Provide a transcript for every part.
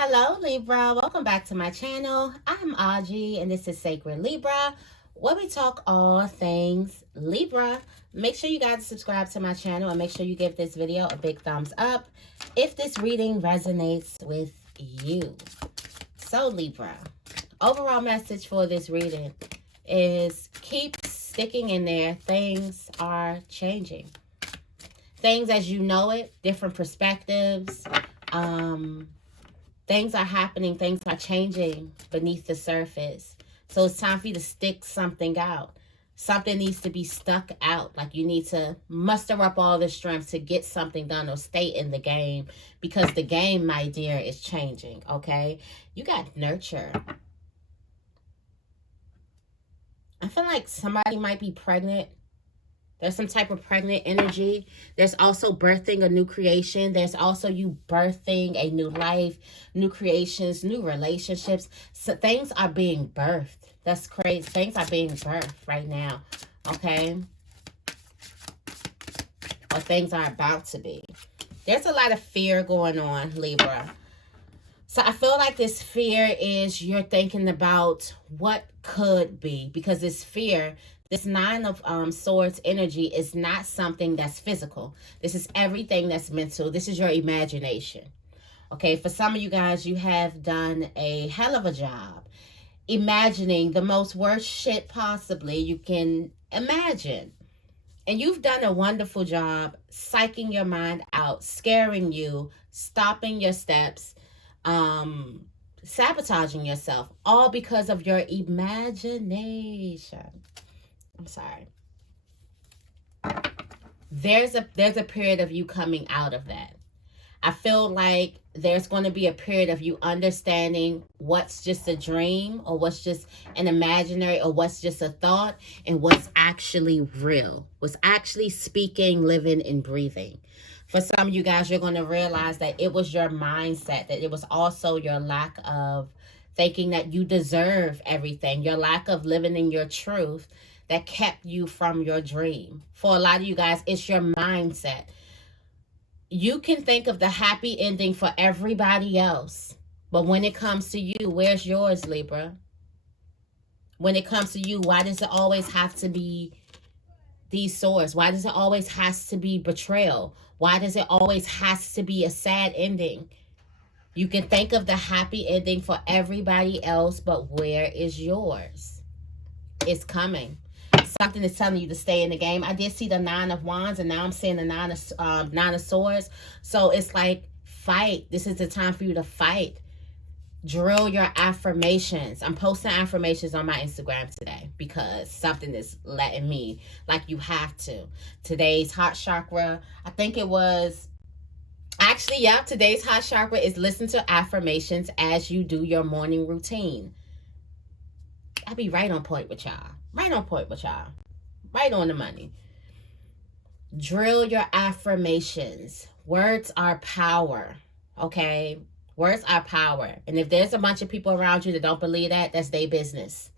Hello Libra, welcome back to my channel. I'm Auji and this is Sacred Libra, where we talk all things Libra. Make sure you guys subscribe to my channel and make sure you give this video a big thumbs up if this reading resonates with you. So Libra, overall message for this reading is keep sticking in there. Things are changing. Things as you know it, different perspectives, things are happening, things are changing beneath the surface. So it's time for you to stick something out. Something needs to be stuck out. Like you need to muster up all the strength to get something done or stay in the game. Because the game, my dear, is changing, okay? You got nurture. I feel like somebody might be pregnant. There's some type of pregnant energy. There's also birthing a new creation. There's also you birthing a new life, new creations, new relationships. So things are being birthed. That's crazy. Things are being birthed right now, okay? Or things are about to be. There's a lot of fear going on, Libra. So I feel like this fear is you're thinking about what could be. Because this fear, this Nine of Swords energy is not something that's physical. This is everything that's mental. This is your imagination. Okay, for some of you guys, you have done a hell of a job imagining the most worst shit possibly you can imagine. And you've done a wonderful job psyching your mind out, scaring you, stopping your steps, sabotaging yourself, all because of your imagination. I'm sorry. There's a period of you coming out of that. I feel like there's going to be a period of you understanding what's just a dream or what's just an imaginary or what's just a thought and what's actually real, what's actually speaking, living, and breathing. For some of you guys, you're going to realize that it was your mindset, that it was also your lack of thinking that you deserve everything, your lack of living in your truth that kept you from your dream. For a lot of you guys, it's your mindset. You can think of the happy ending for everybody else, but when it comes to you, where's yours, Libra? When it comes to you, why does it always have to be these swords? Why does it always has to be betrayal? Why does it always has to be a sad ending? You can think of the happy ending for everybody else, but where is yours? It's coming. Something is telling you to stay in the game. I did see the Nine of Wands, and now I'm seeing the Nine of Swords. So it's like, fight. This is the time for you to fight. Drill your affirmations. I'm posting affirmations on my Instagram today because something is letting me, like, you have to. Today's heart chakra, I think it was, actually, yeah, today's heart chakra is listen to affirmations as you do your morning routine. I'll be right on point with y'all. Right on point with y'all. Right on the money. Drill your affirmations. Words are power. Okay? Words are power. And if there's a bunch of people around you that don't believe that, that's their business.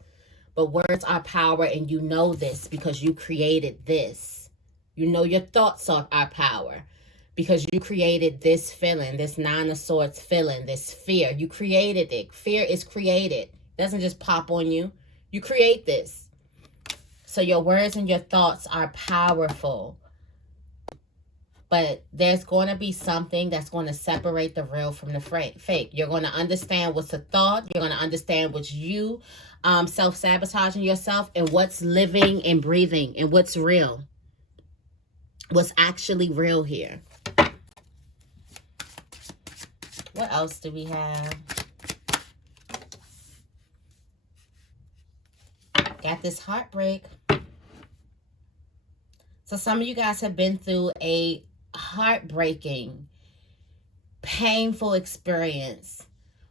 But words are power, and you know this because you created this. You know your thoughts are power because you created this feeling, this Nine of Swords feeling, this fear. You created it. Fear is created. It doesn't just pop on you. You create this. So your words and your thoughts are powerful. But there's going to be something that's going to separate the real from the fake. You're going to understand what's a thought. You're going to understand what's you self-sabotaging yourself and what's living and breathing and what's real. What's actually real here. What else do we have? Got this heartbreak. So some of you guys have been through a heartbreaking, painful experience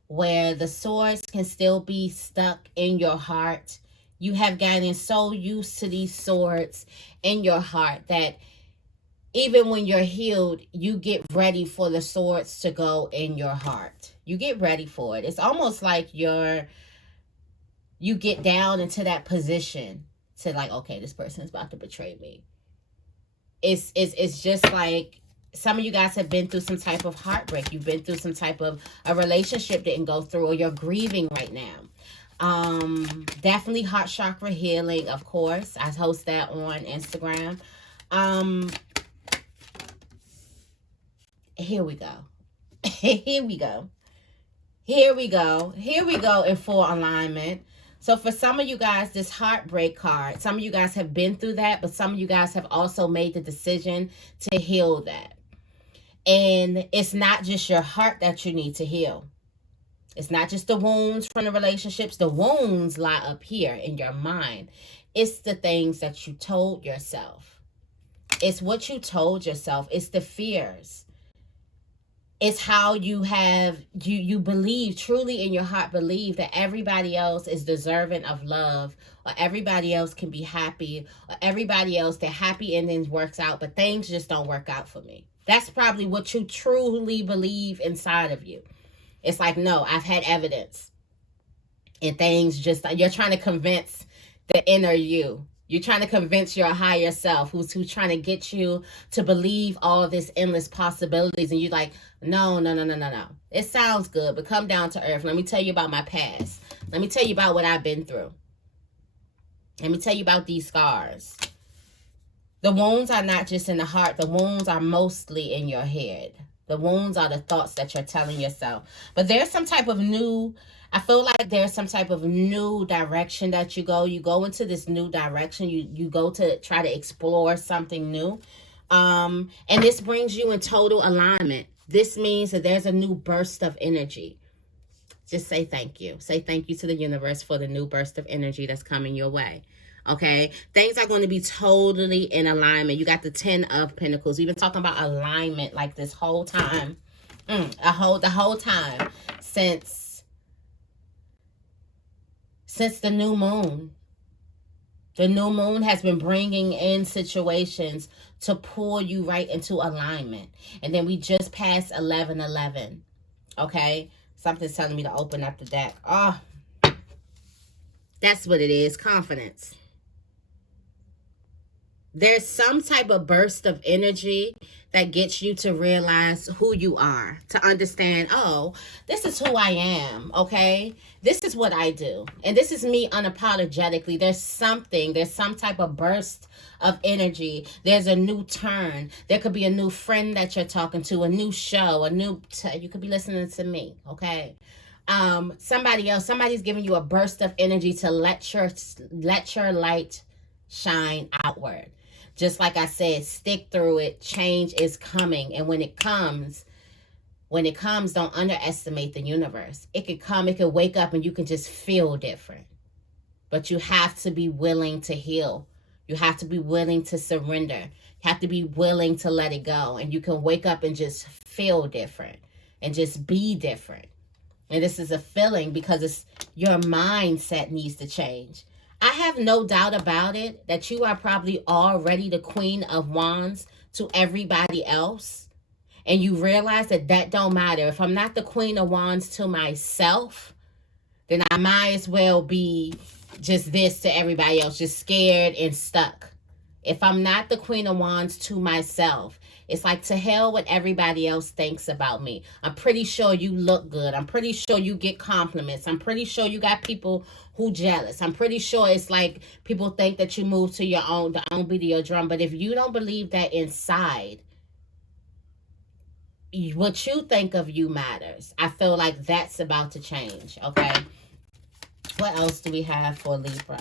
where the swords can still be stuck in your heart. You have gotten so used to these swords in your heart that even when you're healed, you get ready for the swords to go in your heart. You get ready for it. It's almost like you get down into that position to like, okay, this person is about to betray me. It's just like some of you guys have been through some type of heartbreak. You've been through some type of a relationship didn't go through, or you're grieving right now. Definitely heart chakra healing, of course. I host that on Instagram. Here we go. Here we go. Here we go. Here we go in full alignment. So for some of you guys, this heartbreak card, some of you guys have been through that, but some of you guys have also made the decision to heal that. And it's not just your heart that you need to heal. It's not just the wounds from the relationships. The wounds lie up here in your mind. It's the things that you told yourself. It's what you told yourself. It's the fears. It's how you have, you believe, truly in your heart believe that everybody else is deserving of love, or everybody else can be happy, or everybody else, their happy endings works out, but things just don't work out for me. That's probably what you truly believe inside of you. It's like, no, I've had evidence. And things just, you're trying to convince the inner you. You're trying to convince your higher self who's trying to get you to believe all of this endless possibilities. And you're like, no. It sounds good, but come down to earth. Let me tell you about my past. Let me tell you about what I've been through. Let me tell you about these scars. The wounds are not just in the heart. The wounds are mostly in your head. The wounds are the thoughts that you're telling yourself. But there's some type of new, I feel like there's some type of new direction that you go. You go into this new direction. You go to try to explore something new. And this brings you in total alignment. This means that there's a new burst of energy. Just say thank you. Say thank you to the universe for the new burst of energy that's coming your way. Okay, things are going to be totally in alignment. You got the 10 of Pentacles. We've been talking about alignment like this whole time. The whole time since the new moon. The new moon has been bringing in situations to pull you right into alignment. And then we just passed 11/11. Okay, something's telling me to open up the deck. Oh, that's what it is. Confidence. There's some type of burst of energy that gets you to realize who you are, to understand, oh, this is who I am, okay? This is what I do. And this is me unapologetically. There's some type of burst of energy. There's a new turn. There could be a new friend that you're talking to, a new show, you could be listening to me, okay? Somebody's giving you a burst of energy to let your light shine outward. Just like I said, stick through it. Change is coming. And when it comes, don't underestimate the universe. It could come, it could wake up and you can just feel different. But you have to be willing to heal. You have to be willing to surrender. You have to be willing to let it go. And you can wake up and just feel different and just be different. And this is a feeling because it's your mindset needs to change. I have no doubt about it that you are probably already the Queen of Wands to everybody else. And you realize that don't matter. If I'm not the Queen of Wands to myself, then I might as well be just this to everybody else, just scared and stuck. If I'm not the Queen of Wands to myself, it's like, to hell what everybody else thinks about me. I'm pretty sure you look good. I'm pretty sure you get compliments. I'm pretty sure you got people who jealous. I'm pretty sure it's like people think that you move to the own beat of your drum. But if you don't believe that inside, what you think of you matters. I feel like that's about to change, okay? What else do we have for Libra?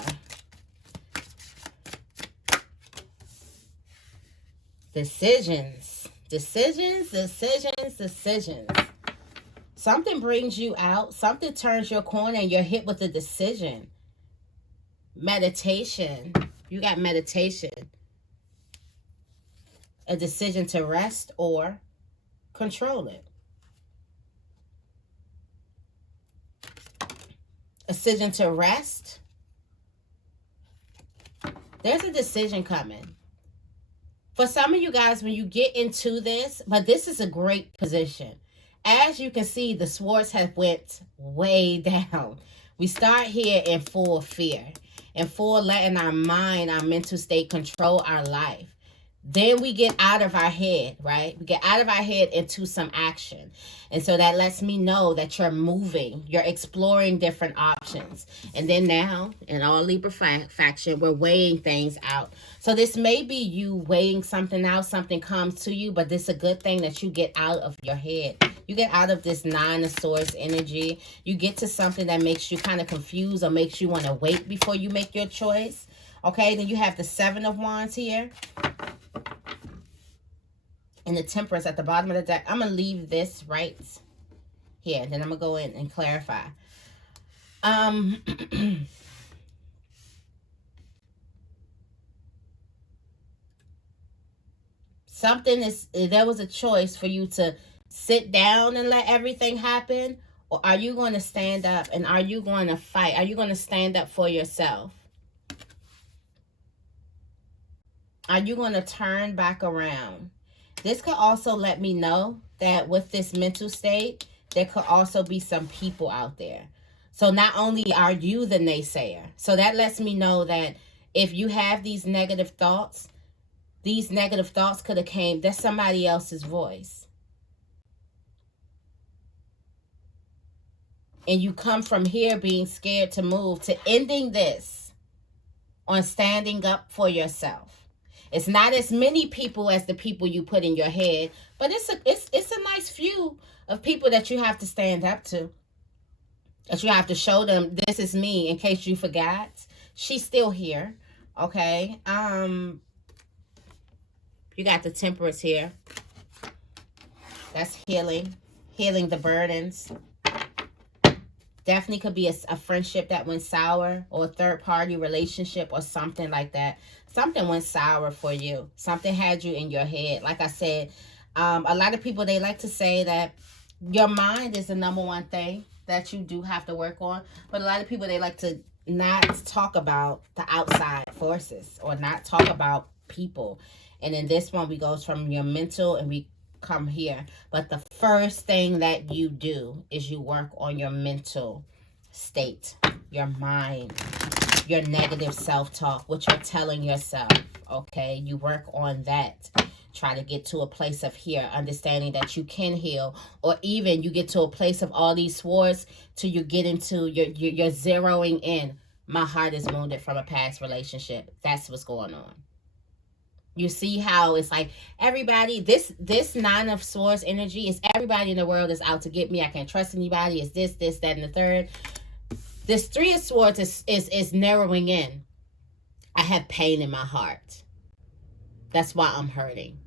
Decisions. Something brings you out. Something turns your corner and you're hit with a decision. Meditation. You got meditation. A decision to rest or control it. A decision to rest. There's a decision coming. For some of you guys, when you get into this, but this is a great position. As you can see, the swords have went way down. We start here in full fear, in full letting our mind, our mental state control our life. Then we get out of our head, right? We get out of our head into some action. And so that lets me know that you're moving, you're exploring different options. And then now, in all Libra faction, we're weighing things out. So this may be you weighing something out, something comes to you, but this is a good thing that you get out of your head. You get out of this Nine of Swords energy. You get to something that makes you kind of confused or makes you want to wait before you make your choice. Okay, then you have the Seven of Wands here. And the Temperance at the bottom of the deck. I'm going to leave this right here. Then I'm going to go in and clarify. There was a choice for you to sit down and let everything happen. Or are you going to stand up and are you going to fight? Are you going to stand up for yourself? Are you going to turn back around? This could also let me know that with this mental state, there could also be some people out there. So not only are you the naysayer, so that lets me know that if you have these negative thoughts could have came, that's somebody else's voice. And you come from here being scared to move to ending this on standing up for yourself. It's not as many people as the people you put in your head, but it's a nice few of people that you have to stand up to. That you have to show them, this is me, in case you forgot. She's still here. Okay. You got the Temperance here. That's healing. Healing the burdens. Definitely could be a friendship that went sour, or a third-party relationship or something like that. Something went sour for you. Something had you in your head. Like I said, a lot of people, they like to say that your mind is the number one thing that you do have to work on. But a lot of people, they like to not talk about the outside forces or not talk about people. And in this one, we goes from your mental and we come here. But the first thing that you do is you work on your mental state, your mind, your negative self-talk, what you're telling yourself. Okay, you work on that. Try to get to a place of here, understanding that you can heal, or even you get to a place of all these swords till you get into you're zeroing in. My heart is wounded from a past relationship. That's what's going on. You see how it's like everybody, this Nine of Swords energy is everybody in the world is out to get me. I can't trust anybody. It's this, that, and the third. This Three of Swords is narrowing in. I have pain in my heart. That's why I'm hurting.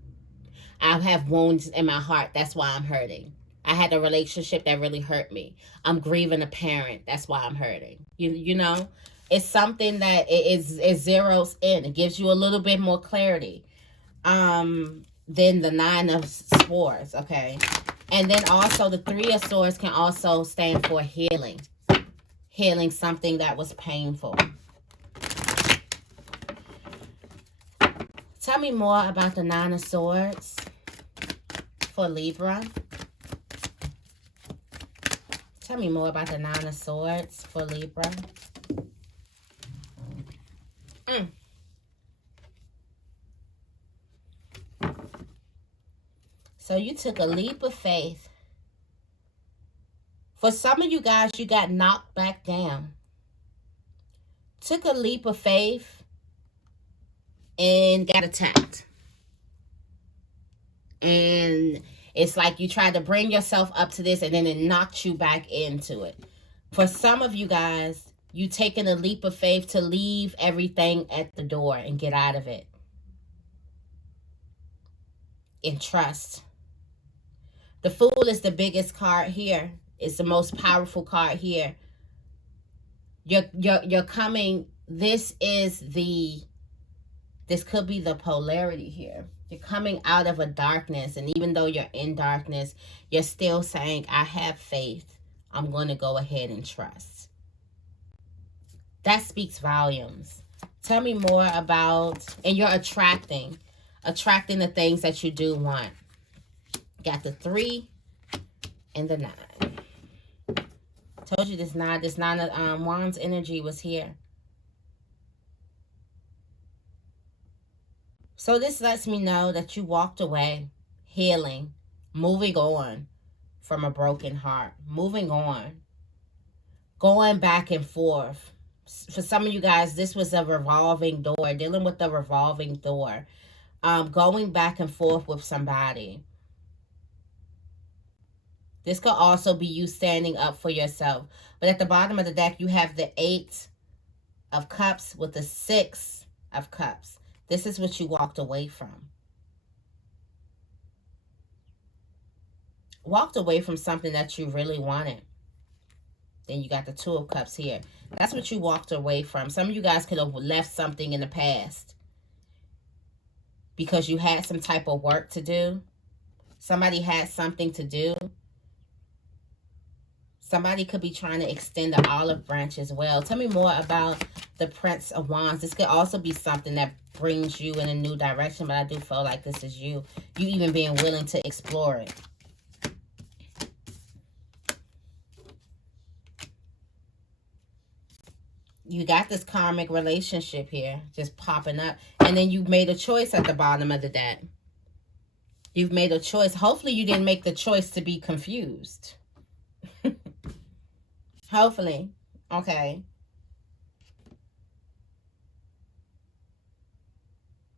I have wounds in my heart. That's why I'm hurting. I had a relationship that really hurt me. I'm grieving a parent. That's why I'm hurting. You know? It's something that it zeroes in. It gives you a little bit more clarity than the Nine of Swords, okay? And then also the Three of Swords can also stand for healing. Healing something that was painful. Tell me more about the Nine of Swords for Libra. Tell me more about the Nine of Swords for Libra. So you took a leap of faith. For some of you guys, you got knocked back down. Took a leap of faith and got attacked. And it's like you tried to bring yourself up to this and then it knocked you back into it. For some of you guys, you taking a leap of faith to leave everything at the door and get out of it. And trust. The Fool is the biggest card here. It's the most powerful card here. You're coming. This could be the polarity here. You're coming out of a darkness, and even though you're in darkness, you're still saying, I have faith. I'm going to go ahead and trust. That speaks volumes. Tell me more about, and you're attracting the things that you do want. Got the 3 and the 9. Told you this nine of Wands energy was here. So this lets me know that you walked away, healing, moving on from a broken heart, moving on, going back and forth. For some of you guys, this was a revolving door, dealing with the revolving door, going back and forth with somebody. This could also be you standing up for yourself. But at the bottom of the deck, you have the 8 of Cups with the 6 of Cups. This is what you walked away from. Walked away from something that you really wanted. Then you got the 2 of Cups here. That's what you walked away from. Some of you guys could have left something in the past because you had some type of work to do. Somebody had something to do. Somebody could be trying to extend the olive branch as well. Tell me more about the Prince of Wands. This could also be something that brings you in a new direction, but I do feel like this is you. You even being willing to explore it. You got this karmic relationship here just popping up. And then you've made a choice at the bottom of the deck. You've made a choice. Hopefully you didn't make the choice to be confused. Hopefully. Okay.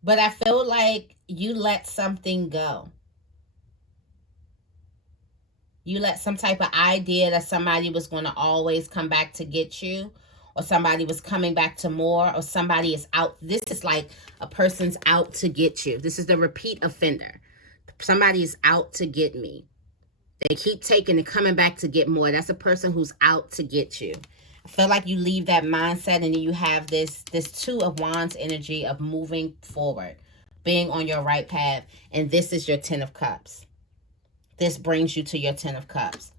But I feel like you let something go. You let some type of idea that somebody was going to always come back to get you, or somebody was coming back to more, or somebody is out. This is like a person's out to get you. This is the repeat offender. Somebody is out to get me. They keep taking and coming back to get more. That's a person who's out to get you. I feel like you leave that mindset and then you have this 2 of Wands energy of moving forward, being on your right path. And this is your 10 of Cups. This brings you to your 10 of Cups.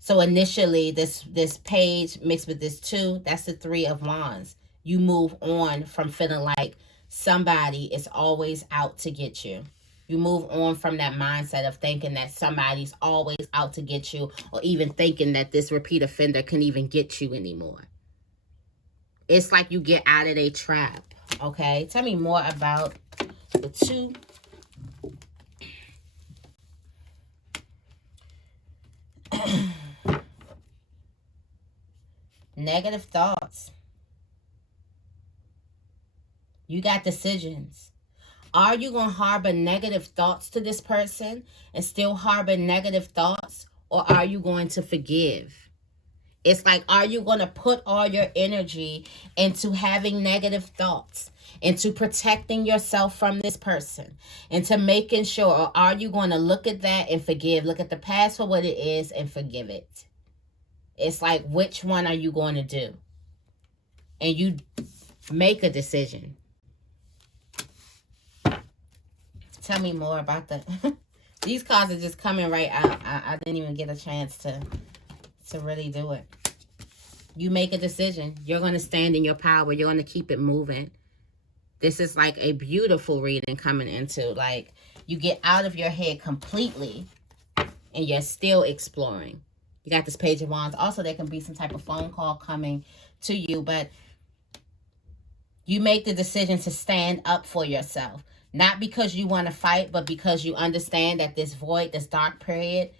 So initially, this page mixed with this 2, that's the 3 of Wands. You move on from feeling like somebody is always out to get you. You move on from that mindset of thinking that somebody's always out to get you, or even thinking that this repeat offender can even get you anymore. It's like you get out of a trap, okay? Tell me more about the 2. Negative thoughts. You got decisions. Are you going to harbor negative thoughts to this person and still harbor negative thoughts? Or are you going to forgive? It's like, are you going to put all your energy into having negative thoughts, into protecting yourself from this person, into making sure, or are you going to look at that and forgive? Look at the past for what it is and forgive it. It's like, which one are you going to do? And you make a decision. Tell me more about the... These cards are just coming right out. I didn't even get a chance to really do it. You make a decision. You're going to stand in your power. You're going to keep it moving. This is like a beautiful reading coming into. Like, you get out of your head completely and you're still exploring. You got this Page of Wands. Also, there can be some type of phone call coming to you, but you make the decision to stand up for yourself. Not because you want to fight, but because you understand that this void, this dark period,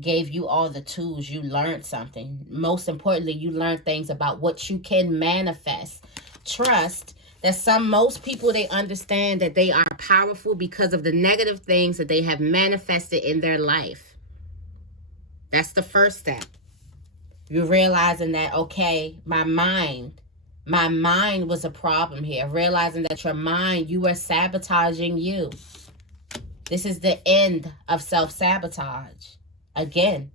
gave you all the tools. You learned something. Most importantly, you learned things about what you can manifest. Trust that most people, they understand that they are powerful because of the negative things that they have manifested in their life. That's the first step. You're realizing that, okay, my mind was a problem here. Realizing that your mind, you are sabotaging you. This is the end of self-sabotage. Again,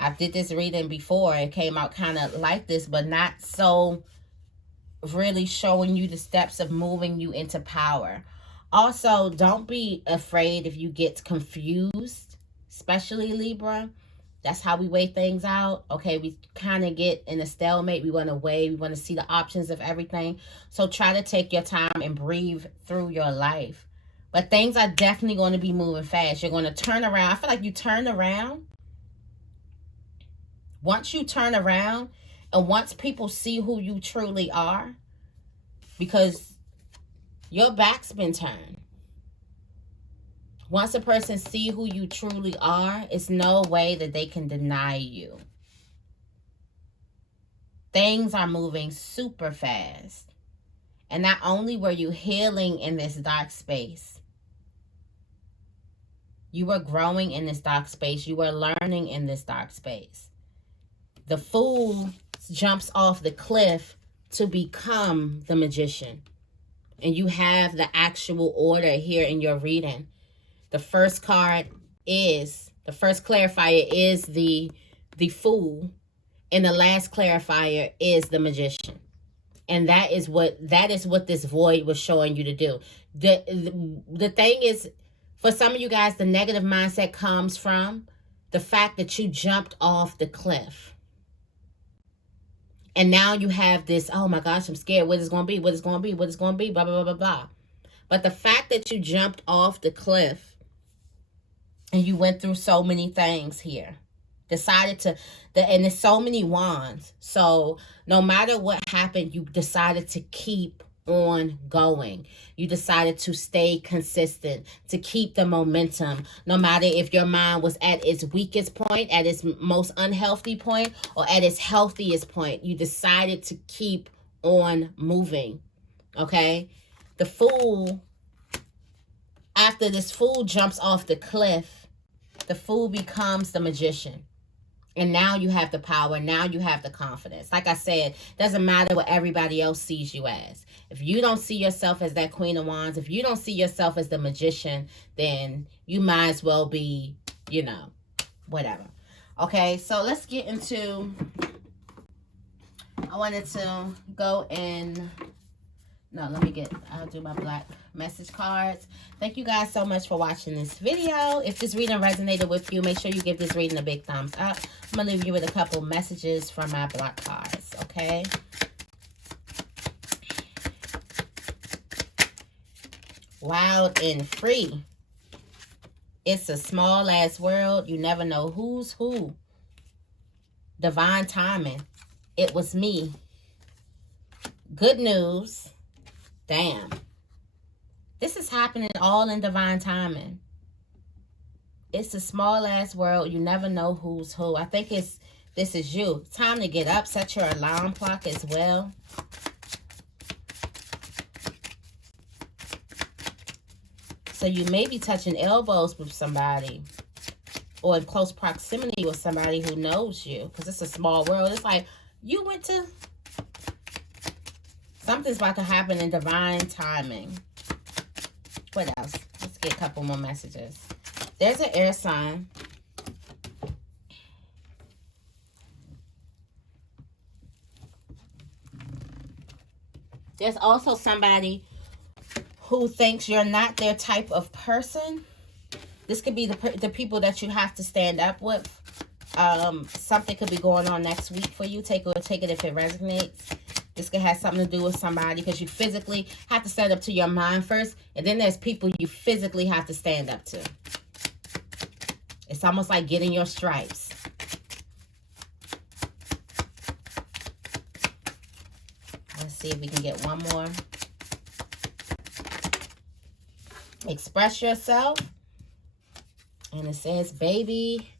I did this reading before. It came out kind of like this, but not so really showing you the steps of moving you into power. Also, don't be afraid if you get confused, especially Libra. That's how we weigh things out. Okay, we kind of get in a stalemate. We want to weigh. We want to see the options of everything. So try to take your time and breathe through your life. But things are definitely going to be moving fast. You're going to turn around. I feel like you turn around. Once you turn around and once people see who you truly are, because Your back's been turned. Once a person see who you truly are, it's no way that they can deny you. Things are moving super fast. And not only were you healing in this dark space, you were growing in this dark space. You were learning in this dark space. The fool jumps off the cliff to become the magician. And you have the actual order here in your reading. The first card is, the first clarifier is the fool. And the last clarifier is the magician. And that is what this void was showing you to do. The thing is, for some of you guys, the negative mindset comes from the fact that you jumped off the cliff. And now you have this, oh my gosh, I'm scared. What is going to be? What is going to be? What is going to be? Blah, blah, blah, blah, blah. But the fact that you jumped off the cliff and you went through so many things here. Decided to, and there's so many wands. So no matter what happened, you decided to keep on going. You decided to stay consistent, to keep the momentum. No matter if your mind was at its weakest point, at its most unhealthy point, or at its healthiest point, you decided to keep on moving. Okay? The fool, after this fool jumps off the cliff, the fool becomes the magician. And now you have the power. Now you have the confidence. Like I said, doesn't matter what everybody else sees you as. If you don't see yourself as that Queen of Wands, if you don't see yourself as the magician, then you might as well be, you know, whatever. Okay, so let's get into, I wanted to go in, no, I'll do my black message cards. Thank you guys so much for watching this video. If this reading resonated with you, make sure you give this reading a big thumbs up. I'm going to leave you with a couple messages from my black cards, okay? Wild and free. It's a small ass world. You never know who's who. Divine timing. It was me. Good news. Damn. This is happening all in divine timing. It's a small ass world. You never know who's who. I think this is you. Time to get up. Set your alarm clock as well. So you may be touching elbows with somebody, or in close proximity with somebody who knows you, because it's a small world. It's like you went to, something's about to happen in divine timing. What else? Let's get a couple more messages. There's an air sign. There's also somebody who thinks you're not their type of person. This could be the people that you have to stand up with. Something could be going on next week for you. Take it if it resonates. This could have something to do with somebody, because you physically have to stand up to your mind first. And then there's people you physically have to stand up to. It's almost like getting your stripes. Let's see if we can get one more. Express yourself. And it says, baby,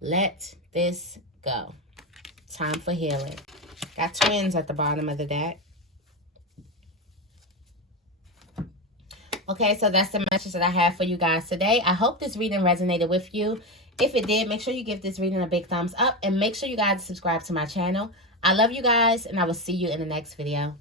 let this go. Time for healing. Got twins at the bottom of the deck. Okay, so that's the message that I have for you guys today. I hope this reading resonated with you. If it did, make sure you give this reading a big thumbs up. And make sure you guys subscribe to my channel. I love you guys, and I will see you in the next video.